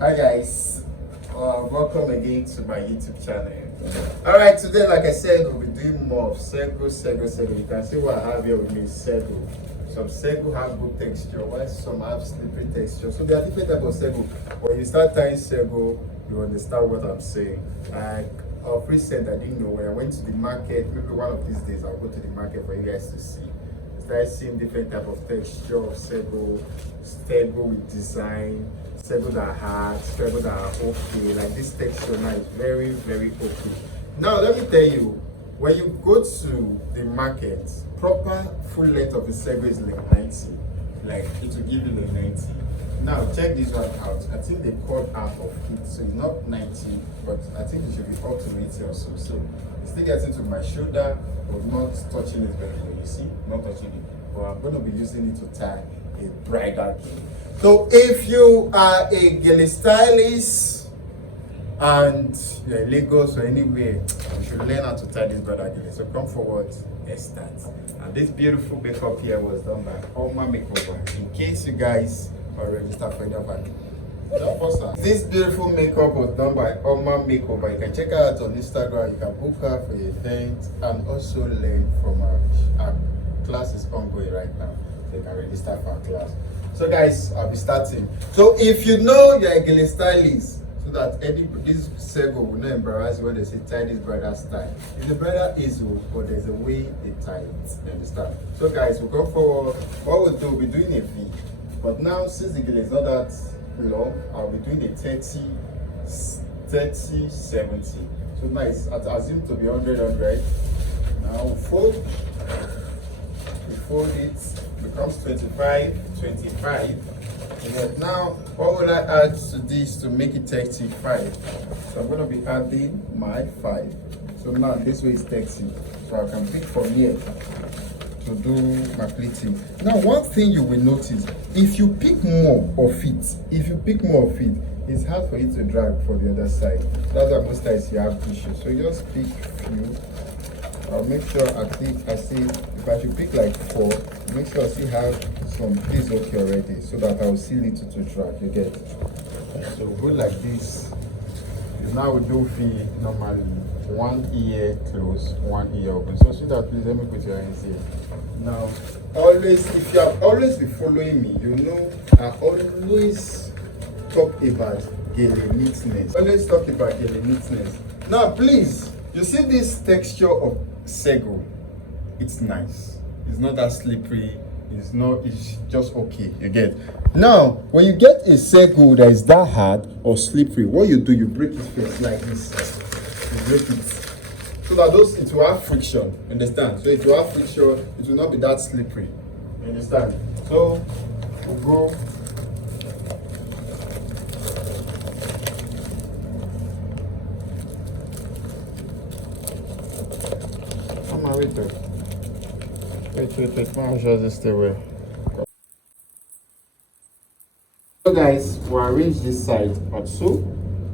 Hi guys, welcome again to my YouTube channel. Alright, today like I said, we'll be doing more of Sego. You can see what I have here with me is Sego. Some Sego have good texture, while some have slippery texture. So there are different types of Sego. When you start tying Sego, you understand what I'm saying. Like of recent, I didn't know when I went to the market. Maybe one of these days I'll go to the market for you guys to see. Start seeing different type of texture of Sego with design. Sego that are hard, Sego that are okay. Like this texture now is very, very okay. Now let me tell you, when you go to the market, proper full length of the Sego is like 90. Like it will give you like 90. Now check this one out. I think they cut half of it, so it's not 90, but I think it should be up to 80 or so. So it's still getting to my shoulder, but not touching it very well. You see, not touching it. But I'm going to be using it to tie a bridal gele. So if you are a gele stylist and you're in Lagos or anywhere, you should learn how to tie this bridal gele. So come forward, let's start. And this beautiful makeup here was done by Oma Makeover. In case you guys are registered for any of our this beautiful makeup was done by Oma Makeover. You can check her out on Instagram. You can book her for your event and also learn from her. Our class is ongoing right now. So you can register for our class. So guys, I'll be starting. So if you know you're a gele stylist, so that this Sego will not embarrass you when they say tie this bridal style. It's a bridal easel, but there's a way they tie it. You understand? So guys, we'll go forward. What we'll do, we'll be doing a V. But now since the gele is not that long, I'll be doing a 30, 70. So now it's assumed to be 100. Now we'll fold. We fold it. Becomes 25. And then now what will I add to this to make it 35? So I'm going to be adding my 5. So now this way is 30. So I can pick from here to do my pleating. Now one thing you will notice, if you pick more of it, it's hard for you to drag for the other side. That's why most times you have issues. So you just pick few. I'll make sure I see if I should pick like 4, make sure I still have some this okay already, so that I will see little to drag. You get? So go like this. Now we do V normally. One ear close, one ear open. So see that, please let me put your hands here. Now always, if you have always been following me, you know I always talk about gele neatness. Always talk about gele neatness. Now please, you see this texture of Sego, it's nice. It's not that slippery. It's just okay. You get? Now, when you get a Sego that is that hard or slippery, what you do, you break it first like this. You break it. So that it will have friction. Understand? So it will have friction, it will not be that slippery. You understand? So we'll go. Wait, I'll just this the way. So guys, we'll arrange this side also,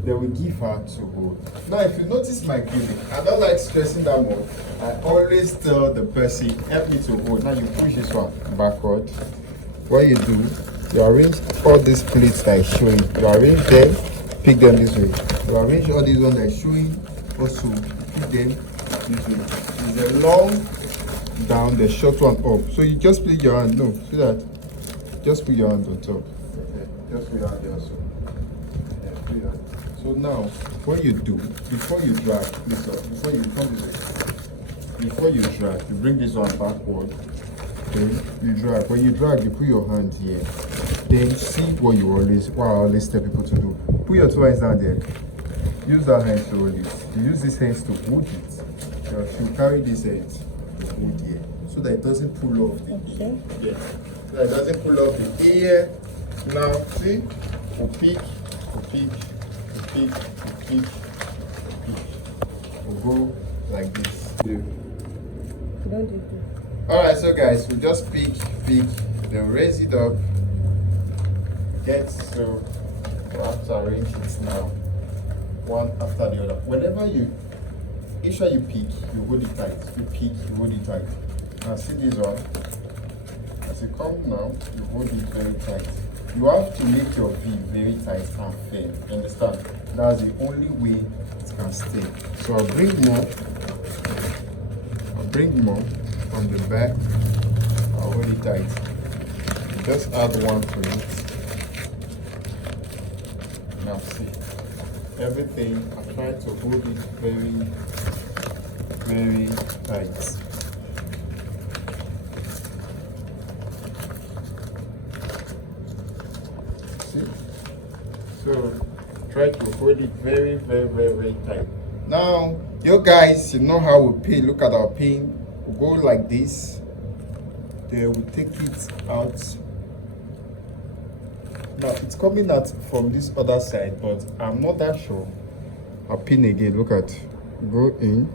then we give her to hold. Now if you notice my giving, I don't like stressing that much. I always tell the person, help me to hold. Now you push this one backward. What you do, you arrange all these plates that is showing. You arrange them, pick them this way. You arrange all these ones that is showing, also pick them this way. It's a long down, the short one up. So you just place your hand, no, see that? Just put your hand on top. Okay, just put your hand there also. Yeah, put your hand. So now, what you do, before you drag this up, before you drag, you bring this one backward. Okay, you drag. When you drag, you put your hand here. Then see what I always tell people to do. Put your 2 hands down there. Use that hand to hold it. You use these hands to hold it. You carry this hand. Here, so that it doesn't pull off the ear. Yeah. So that it doesn't pull off the ear. Now see, we'll go like this. Alright, so guys, we just pick, then raise it up. So we have to arrange it now, one after the other. Whenever each one you pick, you hold it tight. You pick, you hold it tight. Now see this one. As you come now, you hold it very tight. You have to make your V very tight and firm. You understand? That's the only way it can stay. So I'll bring more from the back. I'll hold it tight. Just add one to it. Now see, everything I try to hold it very, very tight. See? So try to hold it very, very, very, very tight. Now, you guys, you know how we pin. Look at our pin. We go like this. Then we take it out. Now it's coming out from this other side, but I'm not that sure. I'll pin again. Look at, go in.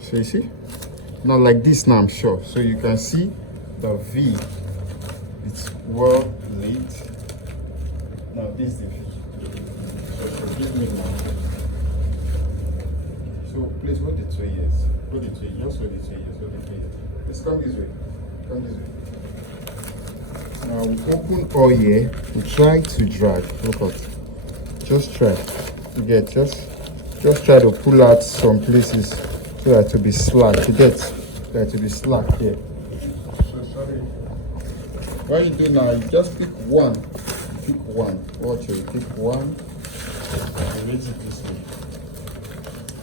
So you see, not like this now, I'm sure. So you can see the V, it's well laid. Now this is the V. So forgive me now. So please hold the 2 years. Hold the 2 years. Just hold the 2 years. Hold the 2 years. Let's come this way. Come this way. Now we open all here. We try to drag. Look at. Just try. You get just try to pull out some places so that to be slack. You get that to be slack here. So sorry. What you do now? You just pick one. Pick one. Watch it. Pick one. And raise it this way.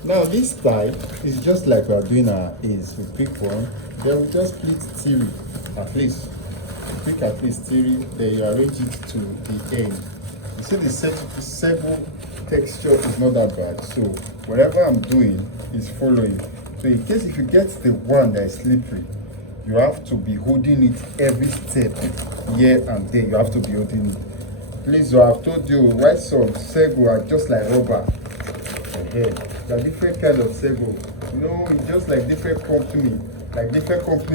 Now this tie is just like we are doing our A's. We pick one, then we just split theory at least. We pick at least theory, then you arrange it to the end. You see the Sego texture is not that bad. So whatever I'm doing is following. So in case if you get the one that is slippery, you have to be holding it every step here and there. You have to be holding it. Please, I've told you why some Sego are just like rubber. There are different kind of Sego. You know, it's just like different company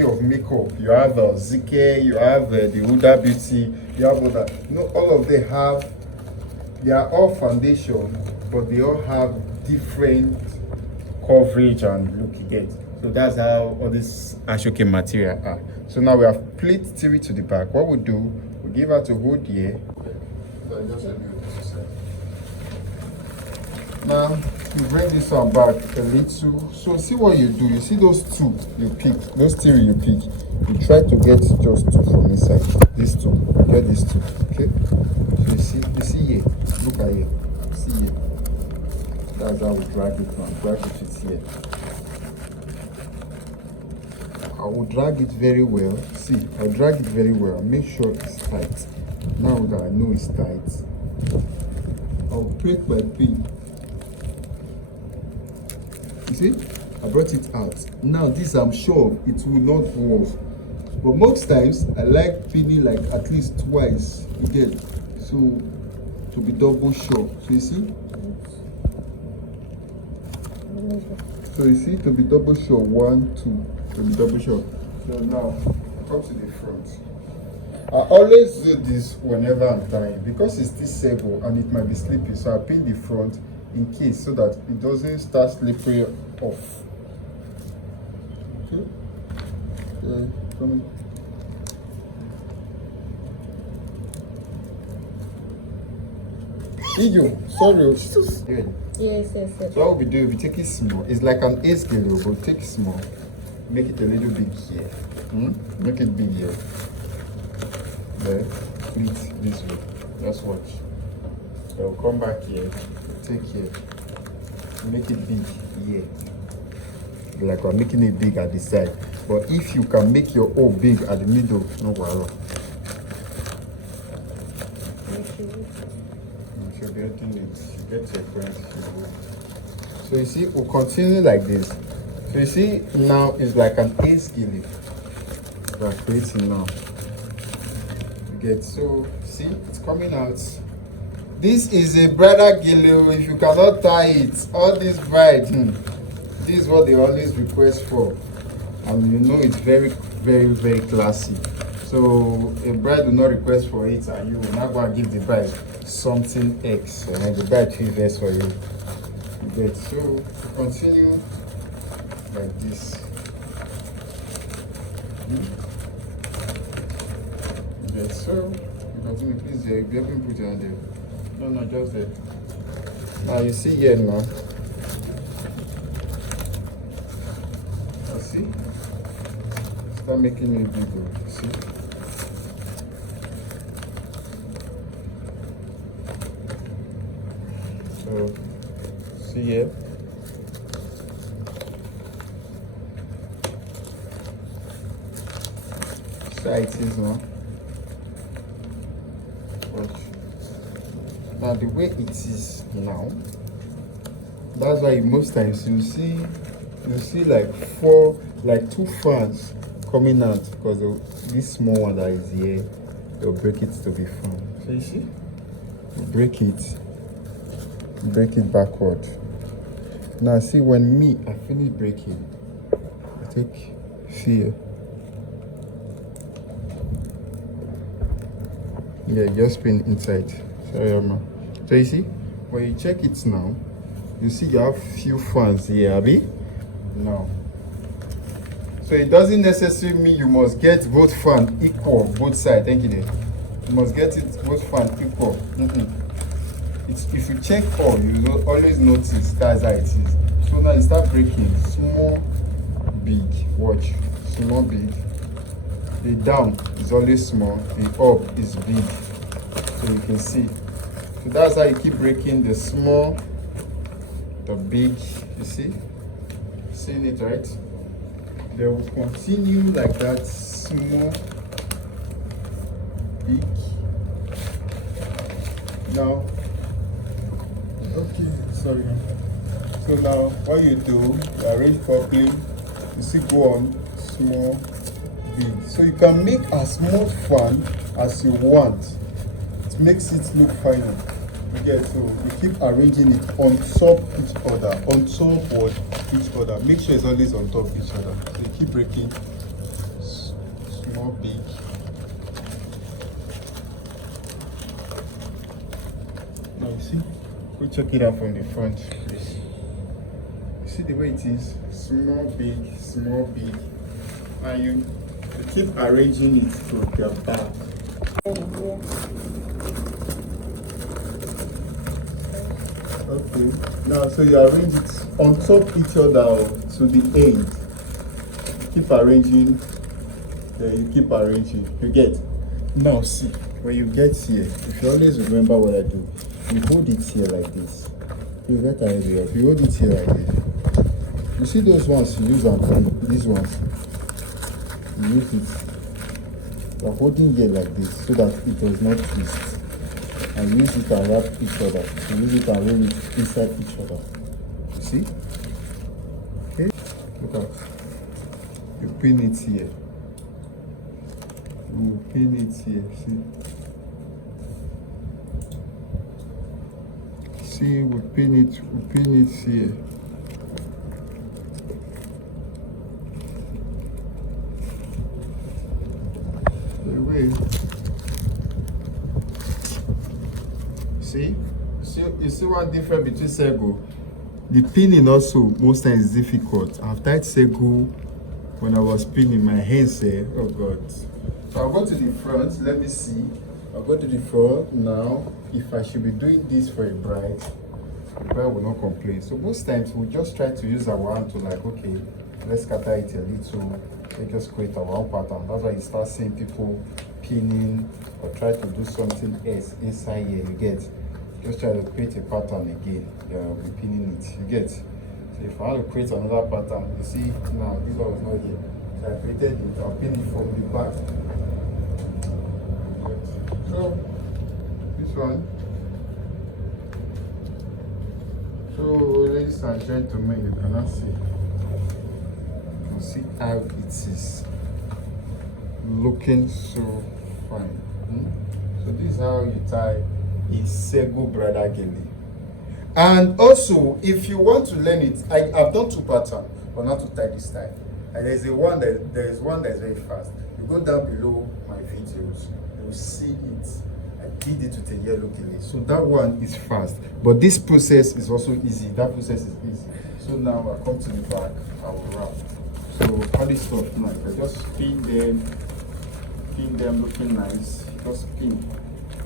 of makeup. You have ZK, you have the Huda Beauty, you have all that. You know, all of them they are all foundation, but they all have different coverage and look you get. So that's how all this Ashoke material are. So now we have plate theory to the back. What we do, we give her to hold here. So I just now you bring this one back a little. So see what you do. You see those two you pick, those theory you pick. You try to get just two from inside. These two. Get these two. Okay. So you see here. Look at here. See here. That's how we drag it now. Drag it with here. I will drag it very well. See, I'll drag it very well. Make sure it's tight. Now that I know it's tight, I'll break my pin. You see, I brought it out. Now this I'm sure it will not go off. But most times I like pinning like at least twice again. So to be double sure. So you see? So you see, to be double sure, 1, 2, to be double sure. So now come to the front. I always do this whenever I'm tying because it's still Sego and it might be slippery. So I pin the front in case so that it doesn't start slippery off. Okay. Come in. Igor, sorry. Good. Yes. So what we do, we take it small. It's like an ace gele, but take it small. Make it a little big here. Make it big here. There. Please, this way. Just watch. So we'll come back here. Take here. Make it big here. Like we're making it big at the side. But if you can make your O big at the middle, no worry. So you see, we'll continue like this. So you see, now it's like an ace gele. We're creating now. You get, so see, it's coming out. This is a bridal gele. If you cannot tie it, all this bride, this is what they always request for. And you know it's very, very, very classy. So a bride will not request for it and you will not go and give the bride something X and the bride favors for you. You get, so to continue like this. Yeah, so continue, please. There, you haven't put your hand there. No, just there. Now you see here now. Now see, start making it bigger. See. So see here. So it is now. Watch. Now the way it is now, that's why most times you see like two fans coming out, because this small one that is here, they'll break it to be fan. So you see, you break it backward. Now see, when I finish breaking, I take here. Yeah, just spin inside. Sorry, Emma. So you see, when you check it now, you see you have few fans here, Abby. Now, so it doesn't necessarily mean you must get both fan equal both sides. Thank you. There. You must get it both fan equal. If you check all, you will always notice that's how it is. So now you start breaking small, big. Watch, small, big. The down is always small, the up is big. So you can see. So that's how you keep breaking the small, the big. You see? Seeing it, right? They will continue like that, small, big. Now, okay, sorry. So now what you do, you arrange properly. You see, go on, small, big. So you can make as much fan as you want. It makes it look finer. Yeah, so you keep arranging it on top each other, each other. Make sure it's always on top each other. So you keep breaking small, big. Now you see, go check it out from the front, please. You see the way it is, small, big, and you keep arranging it to the back. Okay, now so you arrange it on top each other to the end. Keep arranging, then you keep arranging. You get? Now see, when you get here, if you always remember what I do, you hold it here like this. You get an idea. If you hold it here like this, you see those ones you use them, these ones. You use it. You're holding here like this so that it does not twist. And use it and wrap each other. So use it and roll it inside each other. You see? Okay? Look out. You pin it here. You pin it here. See? See, we pin it here. Wait. See? You see one difference between Sego? The pinning also most times is difficult. I've tied Sego when I was pinning, my hands say, oh God. So I'll go to the front, let me see. I'll go to the front now. If I should be doing this for a bride, the bride will not complain. So most times we'll just try to use our hand to like, okay, let's scatter it a little. Let's just create our own pattern. That's why you start seeing people pinning or try to do something else inside here, you get? Just try to create a pattern again. You'll be pinning it, you get? So if I want to create another pattern, you see now this one was not here. So I created it, I'll pin it from the back. So this one. So ladies and gentlemen, you cannot see. You can see how it is looking so fine. So this is how you tie a Sego bridal gele. And also, if you want to learn it, I've done two patterns on how to tie this tie. And there is one that is very fast. You go down below my videos, you will see it. I did it with a yellow gele. So that one is fast. But this process is also easy. That process is easy. So now I come to the back, I will wrap. So all this stuff, now I just pin them looking nice. Just pin.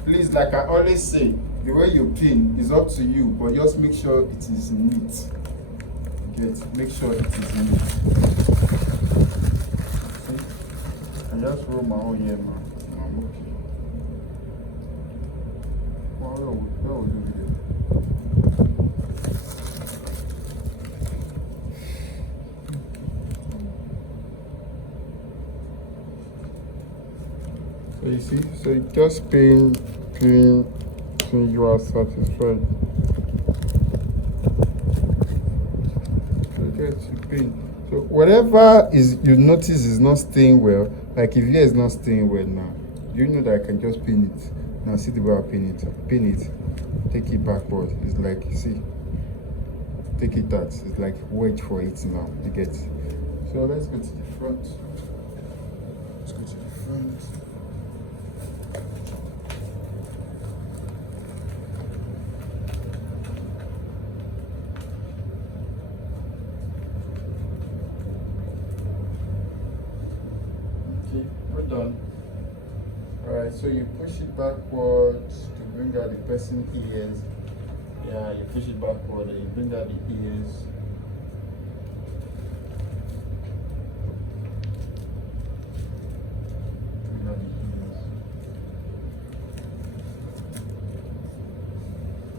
Please, like I always say, the way you pin is up to you, but just make sure it is neat. Make sure it is neat. See? I just roll my own here, man. I'm okay. Where will you be there? So you see, so you just pin, you are satisfied. So you pin. So whatever is you notice is not staying well, like if here is not staying well now, you know that I can just pin it. Now see the way I pin it, take it backward. It's like, see, take it out. It's like wedge for it now. You get. So let's go to the front. Let's go to the front. Okay, we're done. Alright, so you push it backwards to bring out the person ears. Yeah, you push it backward and you bring out the ears. Bring out the ears.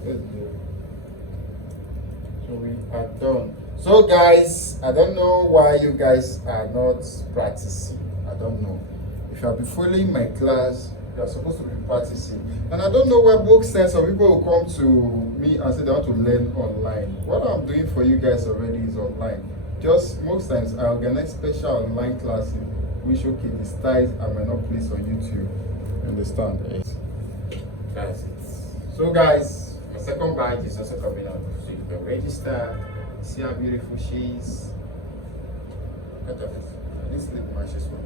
Let's do it. So we are done. So guys, I don't know why you guys are not practicing. I don't know. If you have been following my class, you are supposed to be practicing. And I don't know why most times some people will come to me and say they want to learn online. What I'm doing for you guys already is online. Just most times I organize special online classes which showcase the styles I might not place on YouTube. You understand? Guys, so guys, my second badge is also coming out. So you can register, see how beautiful she is. Look at this. This lip matches one.